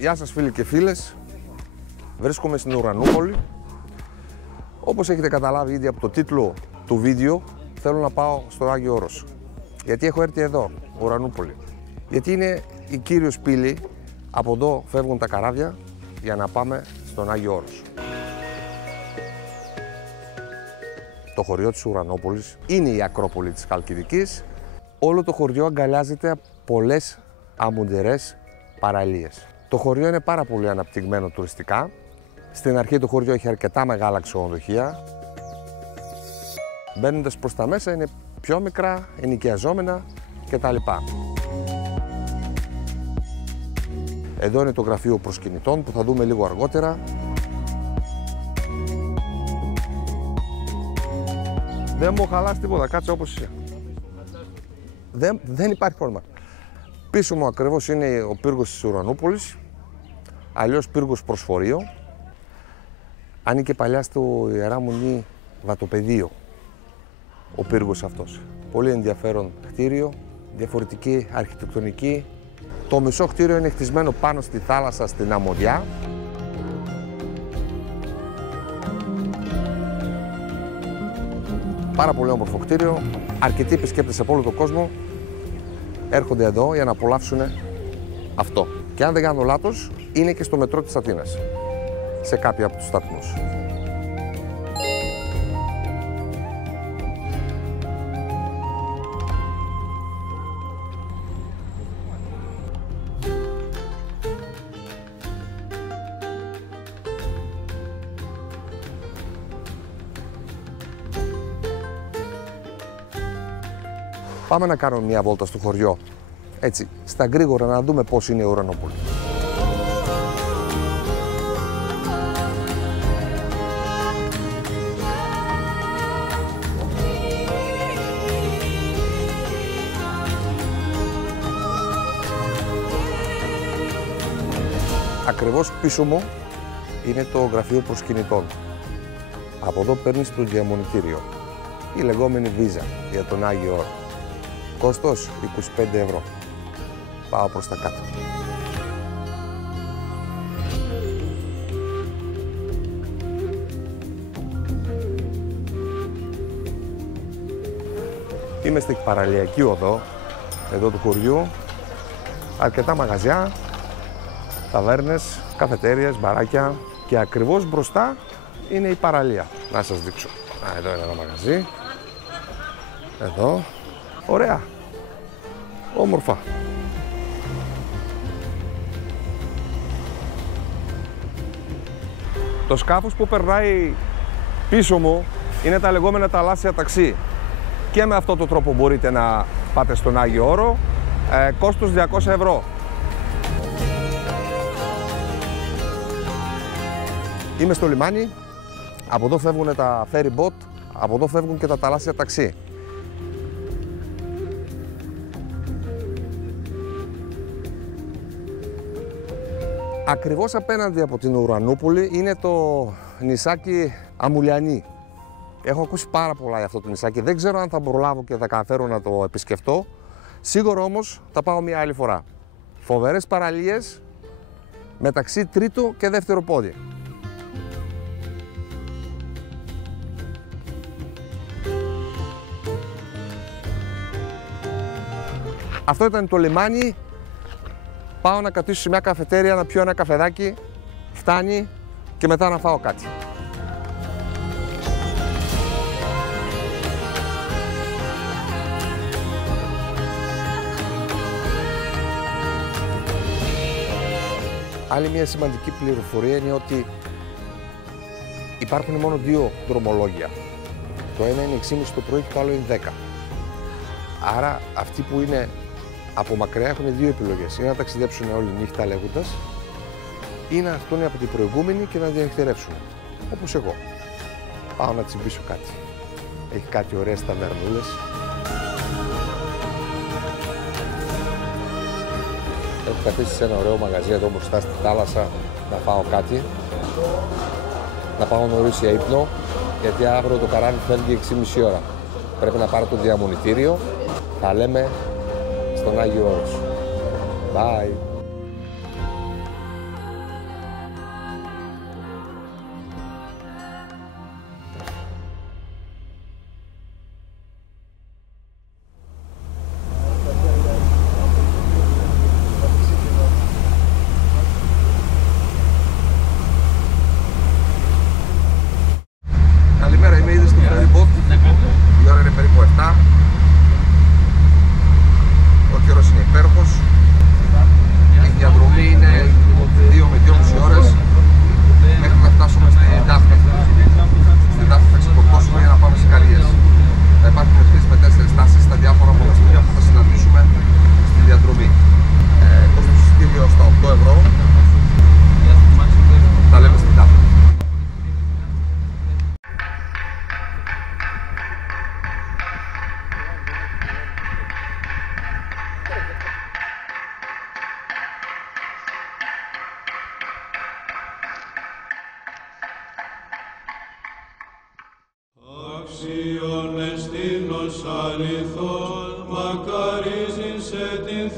Γεια σας φίλοι και φίλες. Βρίσκομαι στην Ουρανούπολη. Όπως έχετε καταλάβει ήδη από το τίτλο του βίντεο, θέλω να πάω στο Άγιο Όρος. Γιατί έχω έρθει εδώ, Ουρανούπολη. Γιατί είναι η κύριος πύλη, από εδώ φεύγουν τα καράβια για να πάμε στον Άγιο Όρος. Το χωριό της Ουρανούπολης είναι η Ακρόπολη της Χαλκιδικής. Όλο το χωριό αγκαλιάζεται από πολλές αμμουδερές παραλίες. Το χωριό είναι πάρα πολύ αναπτυγμένο τουριστικά. Στην αρχή το χωριό έχει αρκετά μεγάλα ξενοδοχεία. Μπαίνοντας προς τα μέσα είναι πιο μικρά, ενοικιαζόμενα κτλ. Εδώ είναι το γραφείο προσκυνητών που θα δούμε λίγο αργότερα. Δεν μου χαλάς τίποτα, κάτσε όπως είσαι. Δεν υπάρχει πρόβλημα. Πίσω μου ακριβώς είναι ο πύργος της Ουρανούπολης, αλλιώς πύργος Προσφορείο. Ανήκε παλιά στο Ιερά Μονή Βατοπεδίο ο πύργος αυτός. Πολύ ενδιαφέρον κτίριο, διαφορετική αρχιτεκτονική. Το μισό κτίριο είναι χτισμένο πάνω στη θάλασσα στην Αμμωδιά. Πάρα πολύ όμορφο κτίριο. Αρκετοί επισκέπτες από όλο τον κόσμο έρχονται εδώ για να απολαύσουν αυτό. Και αν δεν κάνω λάθος, είναι και στο μετρό της Αθήνας, σε κάποια από τους σταθμούς. Πάμε να κάνουμε μια βόλτα στο χωριό, έτσι, στα γρήγορα να δούμε πώς είναι η Ουρανούπολη. Ακριβώς πίσω μου είναι το γραφείο προσκυνητών. Από εδώ παίρνεις το διαμονητήριο, η λεγόμενη βίζα για τον Άγιο Όρο. Κόστος 25 ευρώ. Πάω προς τα κάτω. Είμαι στην παραλιακή οδό, εδώ του χωριού. Αρκετά μαγαζιά, ταβέρνες, καφετέριες, μπαράκια. Και ακριβώς μπροστά είναι η παραλία. Να σας δείξω. Εδώ είναι ένα μαγαζί. Εδώ. Ωραία. Όμορφα. Το σκάφος που περνάει πίσω μου είναι τα λεγόμενα θαλάσσια ταξί. Και με αυτόν τον τρόπο μπορείτε να πάτε στον Άγιο Όρο. Κόστος 200 ευρώ. Είμαι στο λιμάνι. Από εδώ φεύγουν τα ferry boat. Από εδώ φεύγουν και τα θαλάσσια ταξί. Ακριβώς απέναντι από την Ουρανούπολη είναι το νησάκι Αμουλιανή. Έχω ακούσει πάρα πολλά για αυτό το νησάκι. Δεν ξέρω αν θα προλάβω και θα καταφέρω να το επισκεφτώ. Σίγουρα όμως θα πάω μια άλλη φορά. Φοβερές παραλίες μεταξύ τρίτου και δεύτερο πόδι. Αυτό ήταν το λιμάνι. Πάω να καθίσω σε μια καφετέρια, να πιω ένα καφεδάκι, φτάνει, και μετά να φάω κάτι. Άλλη μια σημαντική πληροφορία είναι ότι υπάρχουν μόνο δύο δρομολόγια. Το ένα είναι 6.30 το πρωί και το άλλο είναι 10. Άρα αυτοί που είναι από μακριά έχουν δύο επιλογές. Ή να ταξιδέψουν όλη νύχτα λέγοντας, ή να έρθουν από την προηγούμενη και να διανυκτερεύσουν. Όπως εγώ. Πάω να τσιμπήσω κάτι. Έχει κάτι ωραίες ταβερνούλες. Έχω καθίσει σε ένα ωραίο μαγαζί εδώ μπροστά στη θάλασσα να φάω κάτι. Να πάω νωρίς για ύπνο, γιατί αύριο το καράβι φεύγει 6.30 ώρα. Πρέπει να πάρω το διαμονητήριο. Θα λέμε στον Άγιο Όρος. Bye!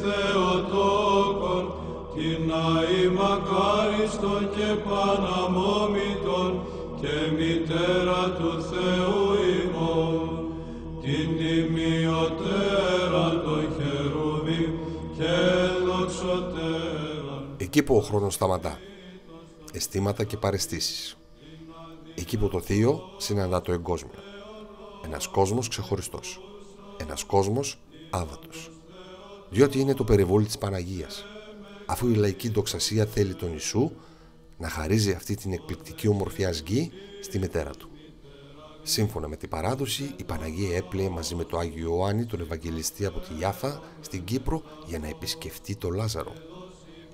Θεοτόκον, την αη μακάριστον και παναμόμητον και μητέρα του Θεού ημών, την τιμιωτέρα των χερουβίμ και δοξωτέρα. Εκεί που ο χρόνος σταματά, αισθήματα και παραισθήσεις. Εκεί που το θείο συναντά το εγκόσμιο. Ένας κόσμος ξεχωριστός. Ένας κόσμος άβατος. Διότι είναι το περιβόλι της Παναγίας. Αφού η λαϊκή δοξασία θέλει τον Ιησού να χαρίζει αυτή την εκπληκτική ομορφιάς γη στη μητέρα του. Σύμφωνα με την παράδοση, η Παναγία έπλεε μαζί με τον Άγιο Ιωάννη τον Ευαγγελιστή από τη Ιάφα στην Κύπρο για να επισκεφτεί τον Λάζαρο.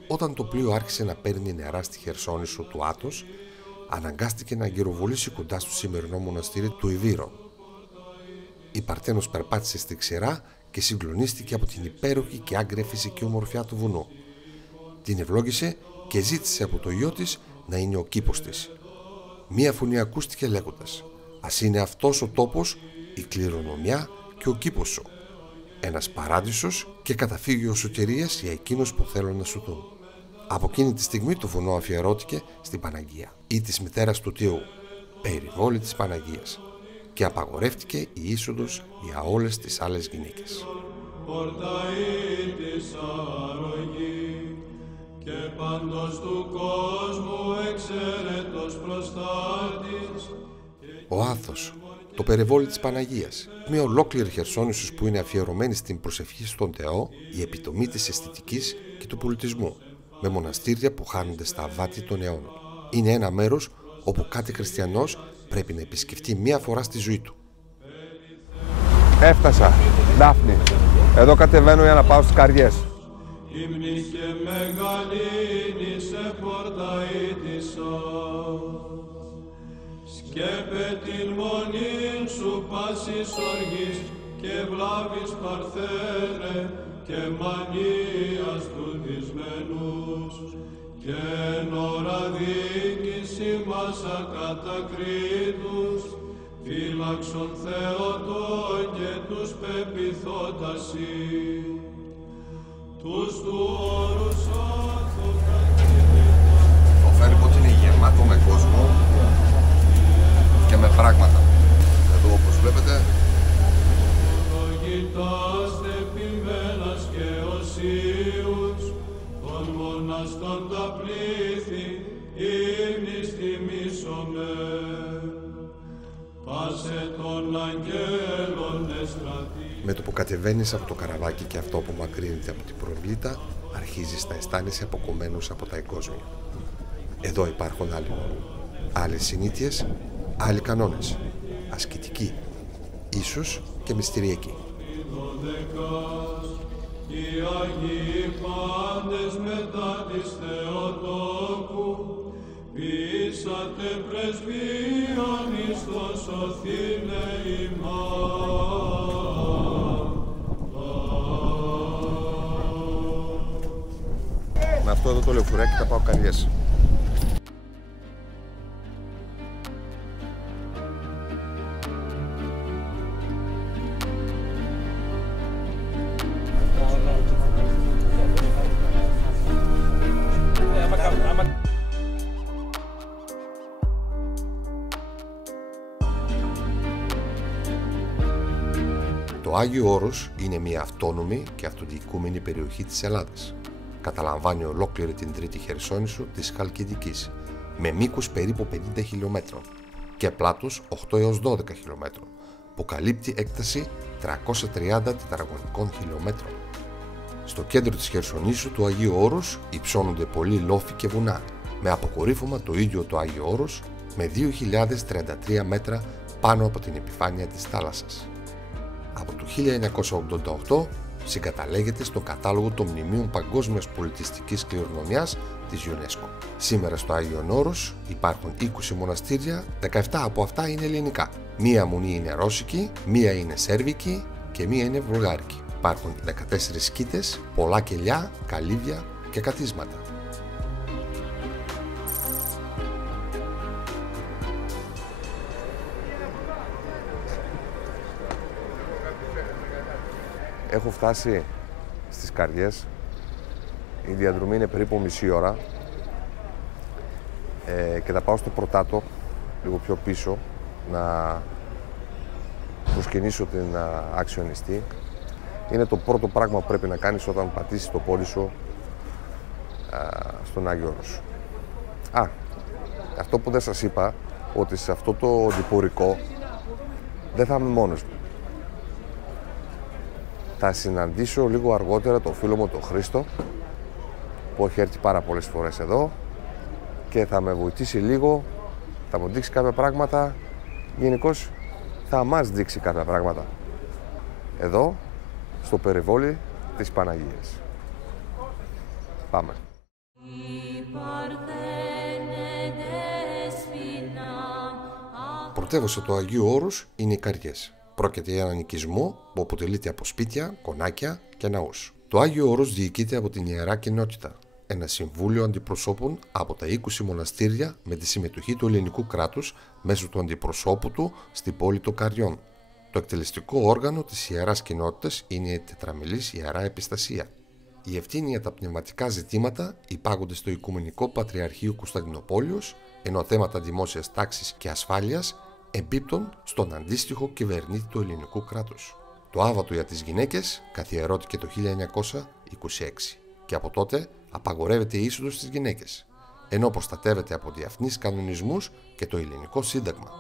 Όταν το πλοίο άρχισε να παίρνει νερά στη Χερσόνησο του Άτος, αναγκάστηκε να γυροβολήσει κοντά στο σημερινό μοναστήρι του Ιβύρων. Η Παρθένος περπάτησε στη ξηρά και συγκλονίστηκε από την υπέροχη και άγκρια φυσική ομορφιά του βουνού. Την ευλόγησε και ζήτησε από το γιο της να είναι ο κήπος της. Μία φωνή ακούστηκε λέγοντας: «Ας είναι αυτός ο τόπος, η κληρονομιά και ο κήπος σου. Ένας παράδεισος και καταφύγιο σωτηρίας για εκείνους που θέλουν να σωθούν». Από εκείνη τη στιγμή το βουνό αφιερώθηκε στην Παναγία ή της μητέρας του Θεού, περιβόλι της Παναγίας, και απαγορεύτηκε η είσοδος για όλες τις άλλες γυναίκες. Και πάντως του κόσμου εξαιρετός προστάτης. Ο Άθος, το περιβόλι της Παναγίας, μια ολόκληρη Χερσόνησος που είναι αφιερωμένη στην προσευχή στον Θεό, η επιτομή της αισθητικής και του πολιτισμού, με μοναστήρια που χάνονται στα βάτι των αιώνων. Είναι ένα μέρος όπου κάθε χριστιανός πρέπει να επισκεφτεί μία φορά στη ζωή του. Έφτασα, Δάφνη. Εδώ κατεβαίνω για να πάω στις Καριές. Ύμνη και μεγαλύνη σε πορταΐτησα. Σκέπε την μονήν σου πάσης οργής και βλάβης Παρθένε και μανίας του δυσμενούς. Και εν ώρα δίκηση μας ακατακρίτους, φύλαξον Θεοτόν και τους πεποιθότασι. Τους του όρους Το φέρυποτ είναι γεμάτο με κόσμο και με πράγματα. Εδώ όπως βλέπετε, λογιτάστε πιμβέλας και οσίους, των μοναστών τα πλήθη ύμνης τιμήσομε. Πάσε των αγγέλων εστρατή. με το που κατεβαίνεις από το καραβάκι και αυτό που μακρύνεται από την προβλήτα, αρχίζεις να αισθάνεσαι αποκομμένος από τα εγκόσμια. Εδώ υπάρχουν άλλοι νόμοι, άλλες συνήθειες, άλλοι κανόνες, ασκητικοί, ίσως και μυστηριακοί. Οι Αγίοι πάντες μετά της Θεοτόκου, πείσατε πρεσβείων εις το σωθήνε ημάς. Με αυτό εδώ το λεωφορείο θα πάω Καριές. Το Άγιο Όρος είναι μια αυτόνομη και αυτοδιοικούμενη περιοχή της Ελλάδας. Καταλαμβάνει ολόκληρη την Τρίτη Χερσόνησο της Χαλκιδικής, με μήκος περίπου 50 χιλιόμετρων και πλάτος 8 έως 12 χιλιόμετρων, που καλύπτει έκταση 330 τετραγωνικών χιλιόμετρων. Στο κέντρο της Χερσονήσου του Αγίου Όρους υψώνονται πολλοί λόφοι και βουνά, με αποκορύφωμα το ίδιο το Άγιο Όρος με 2.033 μέτρα πάνω από την επιφάνεια της θάλασσας. Από το 1988 συγκαταλέγεται στον κατάλογο των μνημείων παγκόσμιας πολιτιστικής κληρονομιάς της UNESCO. Σήμερα στο Άγιο Όρος υπάρχουν 20 μοναστήρια, 17 από αυτά είναι ελληνικά. Μία μουνή είναι ρώσικη, μία είναι σέρβικη και μία είναι βουλγάρικη. Υπάρχουν 14 σκήτες, πολλά κελιά, καλύβια και κατίσματα. Έχω φτάσει στις Καριές. Η διαδρομή είναι περίπου μισή ώρα και θα πάω στο Πρωτάτο, λίγο πιο πίσω, να προσκυνήσω την Άξιο Νηστή. Είναι το πρώτο πράγμα που πρέπει να κάνεις όταν πατήσεις το πόδι σου στον Άγιο Όρος. Αυτό που δεν σας είπα, ότι σε αυτό το διπορικό δεν θα είμαι μόνος μου. Θα συναντήσω λίγο αργότερα τον φίλο μου τον Χρήστο, που έχει έρθει πάρα πολλές φορές εδώ και θα με βοηθήσει λίγο, θα μου δείξει κάποια πράγματα, γενικώς θα μας δείξει κάποια πράγματα εδώ στο περιβόλι της Παναγίας. Πάμε. Πρωτεύουσα του Αγίου Όρους είναι οι Καριές. Πρόκειται για έναν οικισμό που αποτελείται από σπίτια, κονάκια και ναούς. Το Άγιο Όρος διοικείται από την Ιερά Κοινότητα, ένα συμβούλιο αντιπροσώπων από τα 20 μοναστήρια με τη συμμετοχή του ελληνικού κράτους μέσω του αντιπροσώπου του στην πόλη των Καριών. Το εκτελεστικό όργανο της Ιεράς Κοινότητας είναι η τετραμελής Ιερά Επιστασία. Η ευθύνη για τα πνευματικά ζητήματα υπάγονται στο Οικουμενικό Πατριαρχείο Κωνσταντινοπόλεως, ενώ θέματα δημόσιας τάξης και ασφάλειας εμπίπτουν στον αντίστοιχο κυβερνήτη του ελληνικού κράτους. Το άβατο για τις γυναίκες καθιερώθηκε το 1926 και από τότε απαγορεύεται η είσοδος στις γυναίκες, ενώ προστατεύεται από διεθνείς κανονισμούς και το ελληνικό σύνταγμα.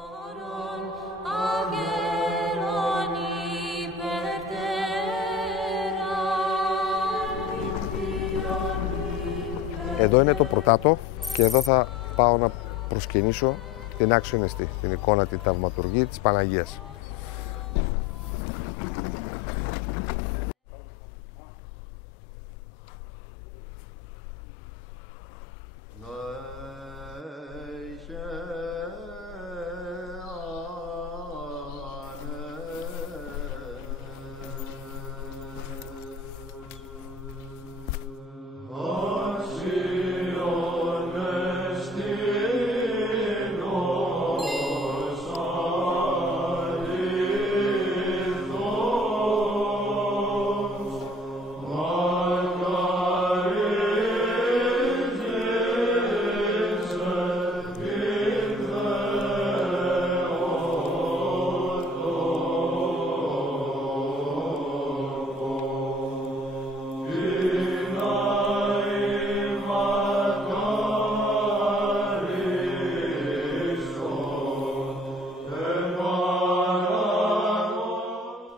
Εδώ είναι το Πρωτάτο και εδώ θα πάω να προσκυνήσω την Άξιο Νηστή, την εικόνα, τη θαυματουργή της Παναγίας.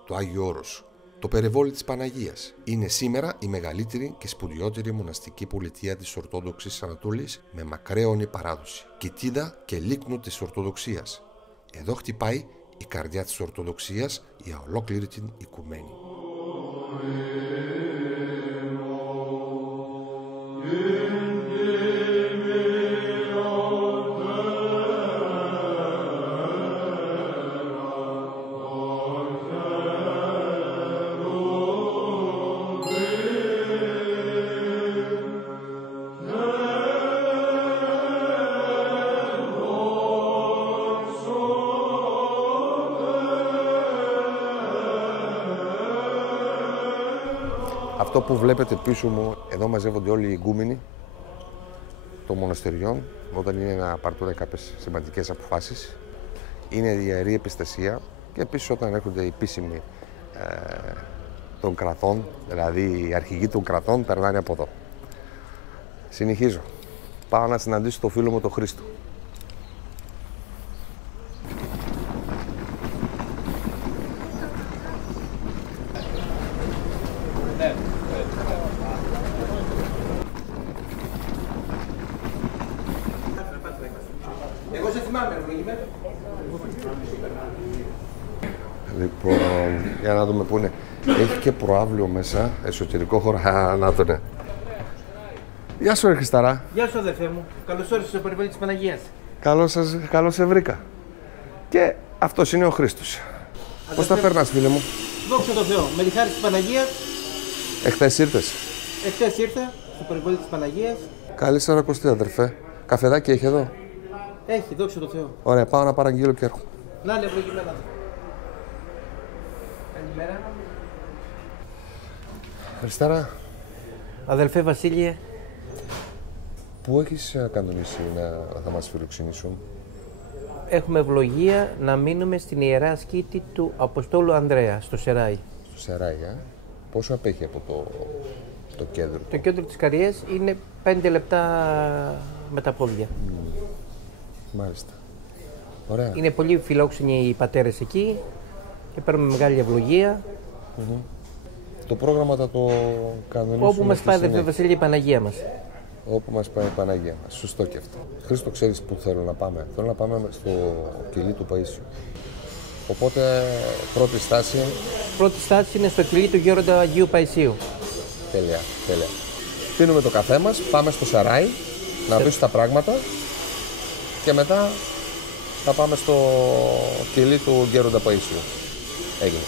Το Άγιο Όρος. Το περιβόλι της Παναγίας είναι σήμερα η μεγαλύτερη και σπουδαιότερη μοναστική πολιτεία της Ορθόδοξης Ανατολής με μακραίωνη παράδοση, κοιτίδα και λίκνο της Ορθοδοξίας. Εδώ χτυπάει η καρδιά της Ορθοδοξίας για ολόκληρη την οικουμένη. Αυτό που βλέπετε πίσω μου, εδώ μαζεύονται όλοι οι ηγούμενοι των μοναστεριών όταν είναι να πάρουν κάποιες σημαντικές αποφάσεις. Είναι η Ιερή Επιστασία και επίσης όταν έρχονται οι επίσημοι των κρατών, δηλαδή οι αρχηγοί των κρατών, περνάνε από εδώ. Συνεχίζω. Πάω να συναντήσω τον φίλο μου τον Χρήστο. Εγώ σε θυμάμαι, Λοιπόν, για να δούμε πού είναι. Έχει και προαύλιο μέσα, εσωτερικό χώρο. Να το ναι. Γεια σου, ρε Χρισταρά. Γεια σου, αδερφέ μου. Καλώς όρισες στο περιβόλι της Παναγίας. Καλώς σε βρήκα. Και αυτός είναι ο Χρήστος. Πώς τα περνάς, φίλε μου? Δόξα τω Θεώ. Με τη χάρη της Παναγίας. Εχθές ήρθες? Εχθές ήρθα στο περιβόλι της Παναγίας. Καλή σαρακοστή, αδερφέ. Καφεδάκι έχει εδώ? Έχει, δόξα τω Θεώ. Ωραία, πάω να παραγγείλω και έρχομαι. Να είναι ευλογημένα. Καλημέρα. Χριστάρα, Αδελφέ Βασίλειε, πού έχεις κανονίσει θα μας φιλοξενήσουν? έχουμε ευλογία να μείνουμε στην Ιερά Σκήτη του Αποστόλου Ανδρέα, στο Σεράι. Στο Σεράι, πόσο απέχει από το κέντρο? Το κέντρο της Καριές είναι 5 λεπτά με τα πόδια. Μάλιστα. Ωραία. Είναι πολύ φιλόξενοι οι πατέρες εκεί και παίρνουμε μεγάλη ευλογία. Το πρόγραμμα θα το κανονίσουμε. Όπου μας πάει Αδελφέ Βασίλεια η Παναγία μας. Όπου μας πάει η Παναγία μας. Σωστό και αυτό. Χρήστο, ξέρεις πού θέλω να πάμε? Θέλω να πάμε στο κελί του Παΐσιου. Οπότε πρώτη στάση. Πρώτη στάση είναι στο κελί του Γέροντα Αγίου Παϊσίου. Τέλεια, τέλεια. Πίνουμε το καφέ μας, πάμε στο Σεράι να δεις τα πράγματα και μετά θα πάμε στο κελί του Γέροντα Παΐσιου. Έγινε.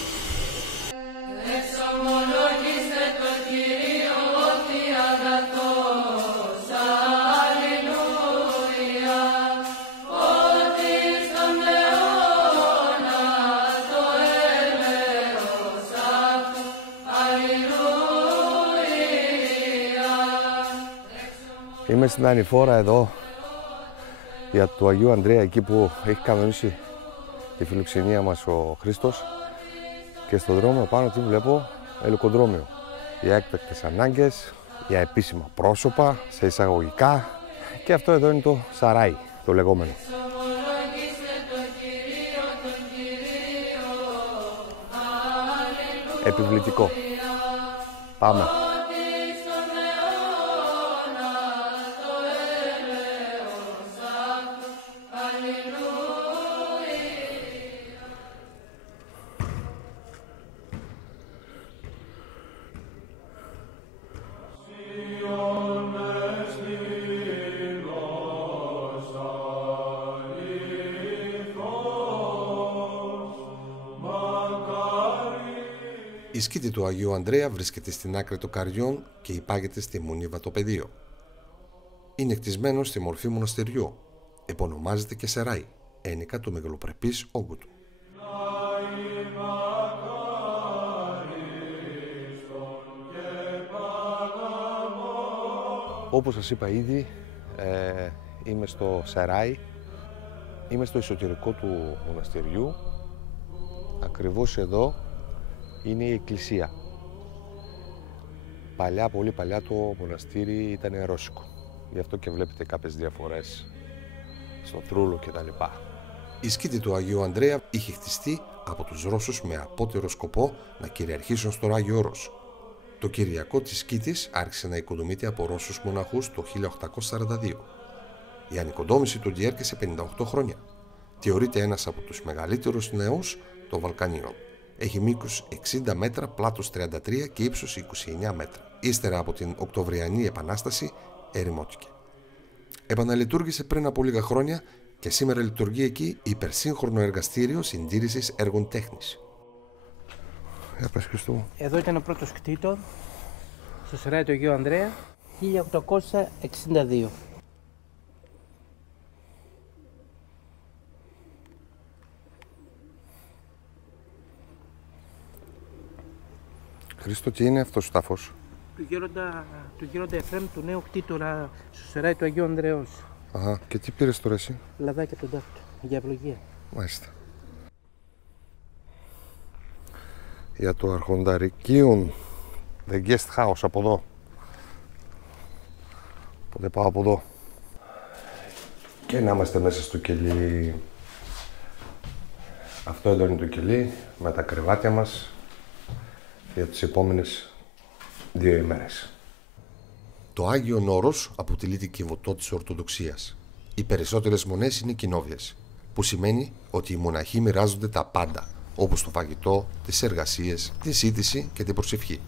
Είμαι στην ανηφόρα εδώ για του Αγίου Ανδρέα, εκεί που έχει κανονίσει τη φιλοξενία μας ο Χρήστος, και στον δρόμο πάνω τι βλέπω? Ελικοδρόμιο. Για έκτακτες ανάγκες, για επίσημα πρόσωπα, σε εισαγωγικά, και αυτό εδώ είναι το Σεράι, το λεγόμενο. Επιβλητικό. Πάμε. Η σκήτη του Αγίου Ανδρέα βρίσκεται στην άκρη των Καριών και υπάγεται στη Μονή Βατοπεδίο. Είναι κτισμένο στη μορφή μοναστηριού. Επωνομάζεται και Σεράι, ένικα του μεγαλοπρεπής όγκου του. Όπως σας είπα ήδη, είμαι στο Σεράι, είμαι στο εσωτερικό του μοναστηριού. Ακριβώς εδώ είναι η εκκλησία. Παλιά, πολύ παλιά, το μοναστήρι ήταν ρώσικο. Γι' αυτό και βλέπετε κάποιες διαφορές στο θρούλο κτλ. Η σκήτη του Αγίου Ανδρέα είχε χτιστεί από τους Ρώσους με απότερο σκοπό να κυριαρχήσουν στο Άγιο Όρος. Το κυριακό της σκήτης άρχισε να οικοδομείται από Ρώσους μοναχούς το 1842. Η ανοικοδόμηση του διέρχεσε 58 χρόνια. Θεωρείται ένας από τους μεγαλύτερους ναούς των Βαλκανίων. Έχει μήκος 60 μέτρα, πλάτος 33 και ύψος 29 μέτρα. Ύστερα από την Οκτωβριανή Επανάσταση ερημώθηκε. Επαναλειτουργήσε πριν από λίγα χρόνια και σήμερα λειτουργεί εκεί υπερσύγχρονο εργαστήριο συντήρησης έργων τέχνης. Εδώ ήταν ο πρώτος κτήτορ στο Σεράι του Αγίου Ανδρέα, 1862. Χρήστο, τι είναι αυτός ο τάφος? Του γέροντα Εφραίμ, του νέου κτήτορα στο Σεράι του Αγίου Ανδρέως. Αχα, και τι πήρες τώρα εσύ? Λαδάκια από τον τάφο του, για ευλογία. Μάλιστα. Για το Αρχονταρικίουν, the guest house, από εδώ. Οπότε πάω από εδώ. Και να είμαστε μέσα στο κελί. Αυτό εδώ είναι το κελί, με τα κρεβάτια μας για τις επόμενες 2 ημέρες. Το Άγιον Όρος αποτελείται κυβωτό της Ορθοδοξίας. Οι περισσότερες μονές είναι κοινόβιες, που σημαίνει ότι οι μοναχοί μοιράζονται τα πάντα, όπως το φαγητό, τις εργασίες, τη σύντηση και την προσευχή.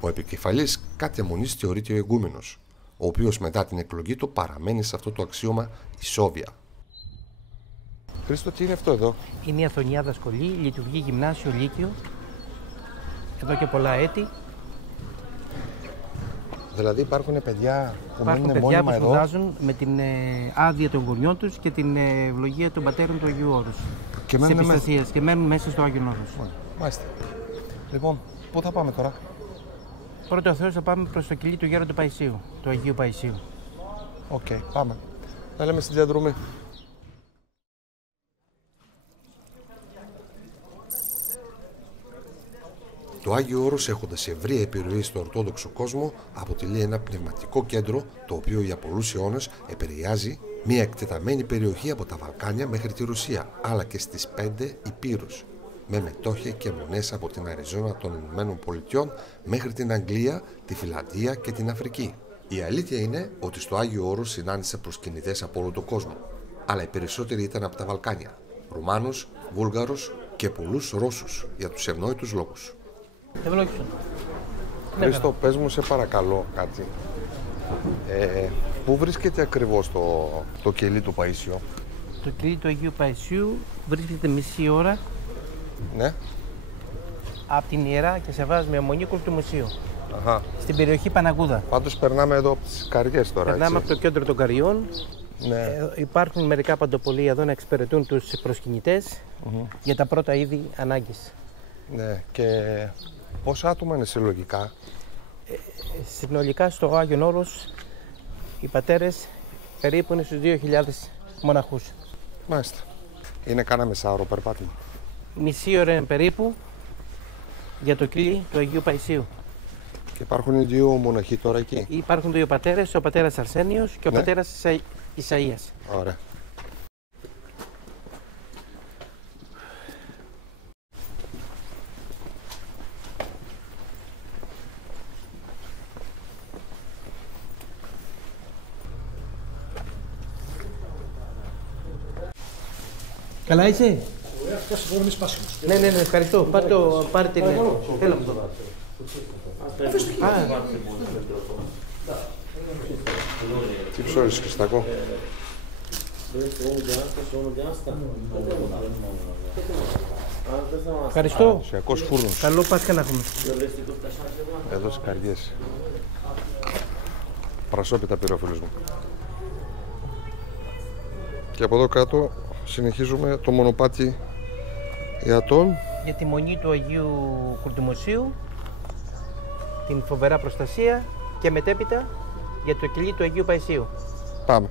Ο επικεφαλής κάθε μονής θεωρείται ο ηγούμενος, ο οποίος μετά την εκλογή του παραμένει σε αυτό το αξίωμα ισόβια. Χρήστο, τι είναι αυτό εδώ? Είναι η Αθωνιάδα Σχολή, λειτουργεί γυμνάσιο Λύκειο, εδώ και πολλά έτη. Δηλαδή υπάρχουν παιδιά που Υπάρχουν μένουν παιδιά μόνιμα που εδώ. σπουδάζουν με την άδεια των γονιών τους και την ευλογία των πατέρων του Αγίου Όρους. Και Της μένουν επιστασίας και μένουν μέσα στο Άγιον Όρος. Μάλιστα. Λοιπόν, πού θα πάμε τώρα? Πρώτο Θεός θα πάμε προς το κελί του Γέροντο Παϊσίου, του Αγίου Παϊσίου. Οκ, πάμε. Να λέμε στη διαδρομή. Το Άγιο Όρος, έχοντας ευρεία επιρροή στο Ορθόδοξο κόσμο, αποτελεί ένα πνευματικό κέντρο το οποίο για πολλούς αιώνες επηρεάζει μια εκτεταμένη περιοχή από τα Βαλκάνια μέχρι τη Ρωσία, αλλά και στις 5 Υπήρους, με μετόχια και μονές από την Αριζόνα των Ηνωμένων Πολιτειών μέχρι την Αγγλία, τη Φιλανδία και την Αφρική. Η αλήθεια είναι ότι στο Άγιο Όρος συνάντησε προσκυνητές από όλο τον κόσμο, αλλά οι περισσότεροι ήταν από τα Βαλκάνια, Ρουμάνους, Βούλγαρους και πολλούς Ρώσους, για τους ευνόητους λόγους. Χρήστο, πες μου σε παρακαλώ κάτι. Πού βρίσκεται ακριβώς το κελί του Παϊσίου? Το κελί του Αγίου Παϊσίου βρίσκεται μισή ώρα, Ναι. από την Ιερά και Σεβάσμια Μονίκολ του Μουσείου. Αχα. Στην περιοχή Παναγούδα. Πάντως περνάμε εδώ από τις Καριές τώρα, Περνάμε έτσι. από το κέντρο των Καριών. Ναι. Υπάρχουν μερικά παντοπολία εδώ να εξυπηρετούν τους προσκυνητές για τα πρώτα είδη ανάγκης. Ναι. Και πόσα άτομα είναι συλλογικά? Συνολικά στο Άγιον Όρος οι πατέρες περίπου είναι στους 2.000 μοναχούς. Μάλιστα. Είναι κάνα μεσάωρο περπάτημα? Μισή ώρα περίπου για το κελί του Αγίου Παϊσίου. Και υπάρχουν οι δύο μοναχοί τώρα εκεί? Υπάρχουν δύο πατέρες, ο πατέρας Αρσένιος και ο Ναι. πατέρας Ισαΐας. Ωραία. Καλά είσαι? Ναι, ευχαριστώ. Πάρε την... Έλα μου το. Τι ψώνεις, Χριστάκο? Ευχαριστώ. Σιακός φούρνος. Καλό Πάσχα να έχουμε. Εδώ στις Καριές. Πρασόπιτα πήρε ο φίλος μου. Και από εδώ κάτω συνεχίζουμε το μονοπάτι για Για τη Μονή του Αγίου Κουρτιμοσίου, την φοβερά προστασία και μετέπειτα για το κελί του Αγίου Παϊσίου. Πάμε.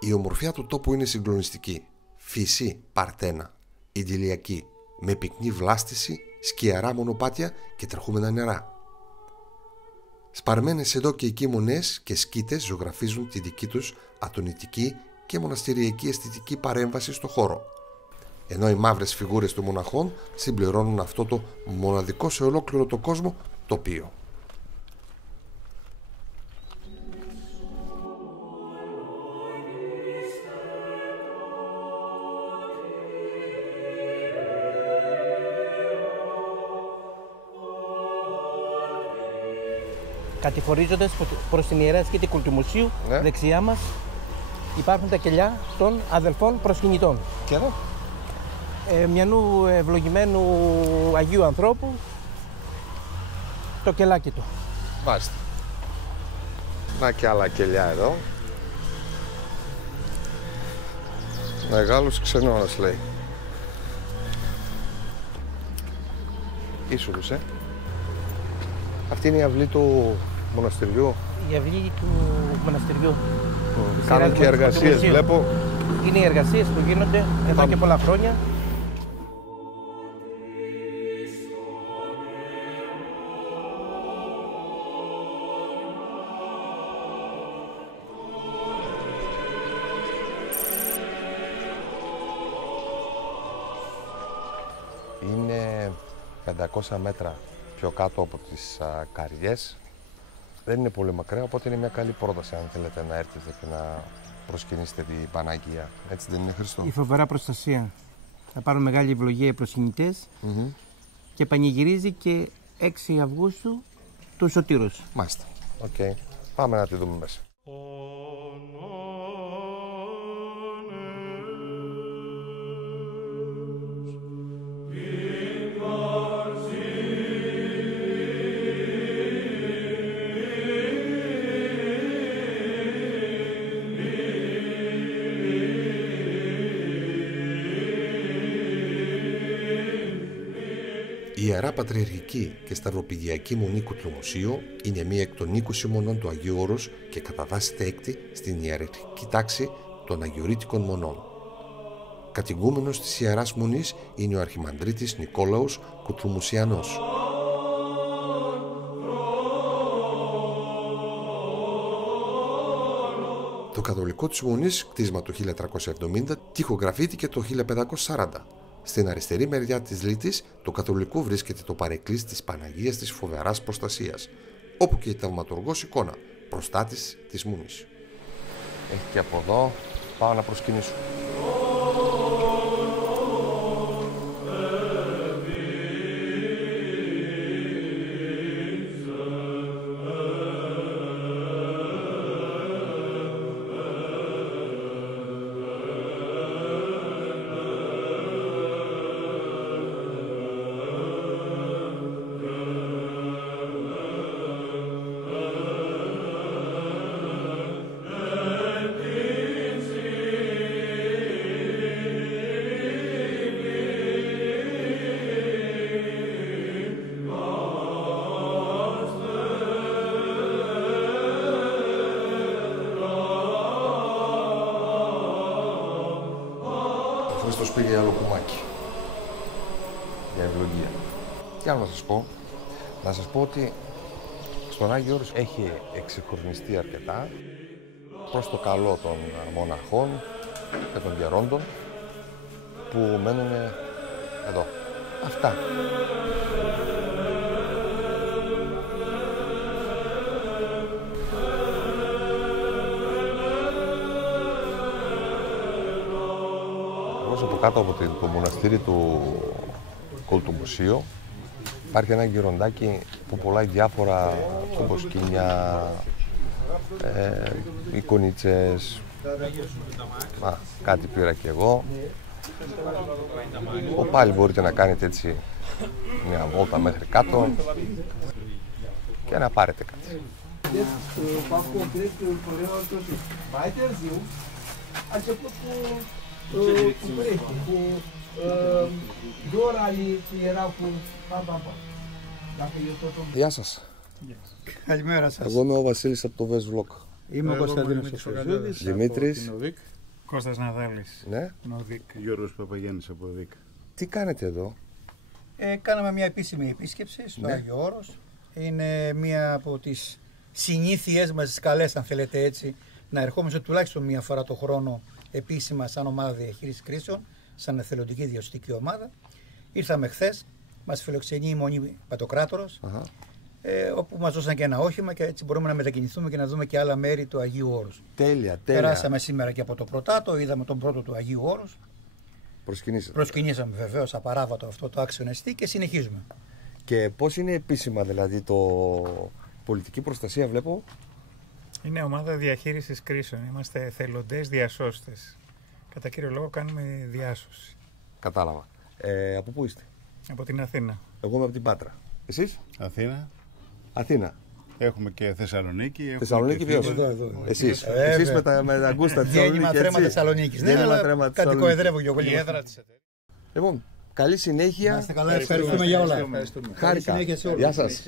Η ομορφιά του τόπου είναι συγκλονιστική. Φύση παρθένα, ιδηλιακή, με πυκνή βλάστηση, σκιαρά μονοπάτια και τρεχούμενα νερά. Σπαρμένες εδώ και εκεί μονές και σκήτες ζωγραφίζουν τη δική τους ατονητική και μοναστηριακή αισθητική παρέμβαση στο χώρο, ενώ οι μαύρες φιγούρες των μοναχών συμπληρώνουν αυτό το μοναδικό σε ολόκληρο το κόσμο τοπίο. Κατηφορίζοντας προς την Ιερά Ασκήτη Κουρτιμοσίου, Ναι. δεξιά μας υπάρχουν τα κελιά των αδελφών προσκυνητών. Και εδώ. Μιανού ευλογημένου Αγίου ανθρώπου, το κελάκι του. Μάλιστα. Να και άλλα κελιά εδώ. Μεγάλος ξενώνας λέει. Ίσουλους, Αυτή είναι η αυλή του μοναστηριού. Η αυλή του μοναστηριού. Κάνουν και εργασίες, βλέπω. Είναι οι εργασίες που γίνονται εδώ και πολλά χρόνια. Είναι 500 μέτρα πιο κάτω από τις Καριές. Δεν είναι πολύ μακριά, οπότε είναι μια καλή πρόταση αν θέλετε να έρθετε και να προσκυνήσετε την Παναγία. Έτσι δεν είναι, Χριστό? Η φοβερά προστασία. Θα πάρουν μεγάλη ευλογία οι προσκυνητές και πανηγυρίζει και 6 Αυγούστου του Σωτήρος. Μάλιστα. Οκ. Πάμε να τη δούμε μέσα. Η Ιερά Πατριαρχική και Σταυροπηγιακή Μονή Κουτρομουσίου είναι μία εκ των 20 μονών του Αγίου Όρους και κατατάσσεται έκτη στην ιεραρχική τάξη των Αγιορείτικων Μονών. Κατηγούμενος της Ιεράς Μονής είναι ο Αρχιμανδρίτης Νικόλαος Κουτρουμουσιανός. Το καθολικό της Μονής, κτίσμα το 1370, τοιχογραφήθηκε το 1540. Στην αριστερή μεριά της λύτης του καθολικού βρίσκεται το παρεκκλήσι της Παναγίας της Φοβεράς Προστασίας, όπου και η θαυματουργός εικόνα, προστάτης της Μονής. Έχει και από εδώ, πάω να προσκυνήσω. Στο σπίτι άλλο κουμάκι. Για ευλογία. Τι άλλο να σας πω. Να σας πω ότι στον Άγιο Όρος έχει εξυγχρονιστεί αρκετά προς το καλό των μοναχών και των γερόντων που μένουν εδώ. Αυτά. Από κάτω από το μοναστήρι του Κολτομουσίου υπάρχει ένα γεροντάκι που πουλάει διάφορα κομποσκίνια, εικονίτσες, κάτι πήρα και εγώ. Πάλι μπορείτε να κάνετε έτσι μια βόλτα μέχρι κάτω και να πάρετε κάτι. Γεια σας. Καλημέρα σας. Εγώ είμαι ο Βασίλης από το Βες Βλοκ. Είμαι ο Κωνσταντίνος Σοφιζούδης. Δημήτρης. Κώστας Ναδάλης. Ναι. Νοδίκ. Γιώργος Παπαγιάννης από ΟΔΙΚ. Τι κάνετε εδώ? Κάναμε μια επίσημη επίσκεψη στο Άγιο Όρος. Είναι μία από τις συνήθειές μας, τις καλές αν θέλετε έτσι, να ερχόμαστε τουλάχιστον μία φορά το χρόνο επίσημα σαν ομάδα διαχείρισης κρίσεων, σαν εθελοντική διαστική ομάδα. Ήρθαμε χθες, μας φιλοξενεί η Μονή Πατοκράτορος, όπου μας δώσαν και ένα όχημα και έτσι μπορούμε να μετακινηθούμε και να δούμε και άλλα μέρη του Αγίου Όρους. Τέλεια. Περάσαμε σήμερα και από το Πρωτάτο, είδαμε τον πρώτο του Αγίου Όρους. Προσκυνήσαμε βεβαίως απαράβατο αυτό το άξιο εστί και συνεχίζουμε. Και πώς είναι επίσημα δηλαδή το πολιτική προστασία βλέπω? Είναι ομάδα διαχείρισης κρίσεων. Είμαστε εθελοντές διασώστες. Κατά κύριο λόγο κάνουμε διάσωση. Κατάλαβα. Από πού είστε? Από την Αθήνα. Εγώ είμαι από την Πάτρα. Εσείς? Αθήνα. Αθήνα. Έχουμε και Θεσσαλονίκη. Θεσσαλονίκη ποιος? Εδώ. Εσείς. Εσείς με τα αγκούστα της Θεσσαλονίκης. Γέννημα θρέμα Θεσσαλονίκης. Ναι, αλλά κατοικοεδρεύω και εγώ η έδρα της εταιρείας. Λοιπόν, καλή συνέχεια. Να είστε καλά, ευχαριστούμε για όλα. Χάρηκα. Γεια σας.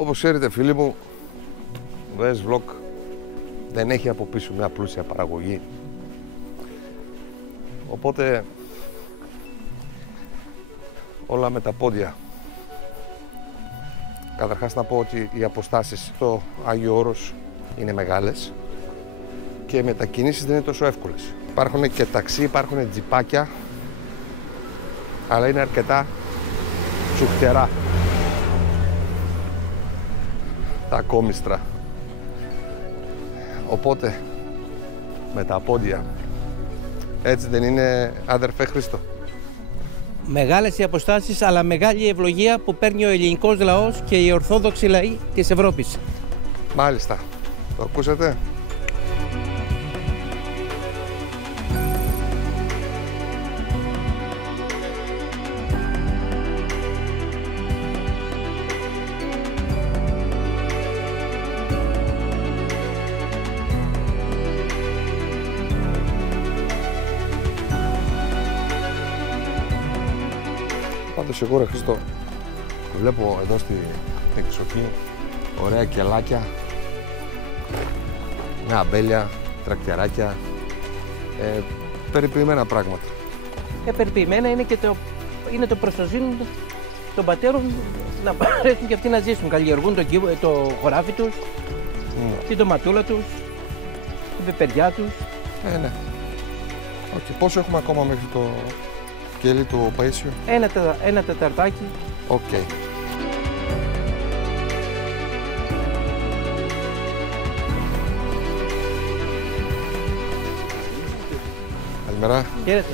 Όπως ξέρετε φίλοι μου, το S-Vlog δεν έχει από πίσω μια πλούσια παραγωγή. Οπότε όλα με τα πόδια. Καταρχάς να πω ότι οι αποστάσεις στο Άγιο Όρος είναι μεγάλες και οι μετακινήσεις δεν είναι τόσο εύκολες. Υπάρχουν και ταξί, υπάρχουν τζιπάκια, αλλά είναι αρκετά τσουχτερά τα κόμιστρα. Οπότε με τα πόδια. Έτσι δεν είναι, αδερφέ Χρήστο? Μεγάλες οι αποστάσεις, αλλά μεγάλη η ευλογία που παίρνει ο ελληνικός λαός και οι ορθόδοξοι λαοί της Ευρώπης. Μάλιστα. Το ακούσατε? Πάντως εγώ ρε Χρήστο, βλέπω εδώ στην εξοχή ωραία κελάκια, μια αμπέλια, τρακτιαράκια, περιποιημένα πράγματα. Περιποιημένα είναι και το προστοζήν των πατέρων να μπορέσουν και αυτοί να ζήσουν. Καλλιεργούν το χωράφι τους, την ντοματούλα τους, την πεπεριά τους. Ναι. Okay. Πόσο έχουμε ακόμα μέχρι το κέλι του Παΐσιο? Ένα τεταρτάκι. Οκ. Καλημέρα. Χαίρετε.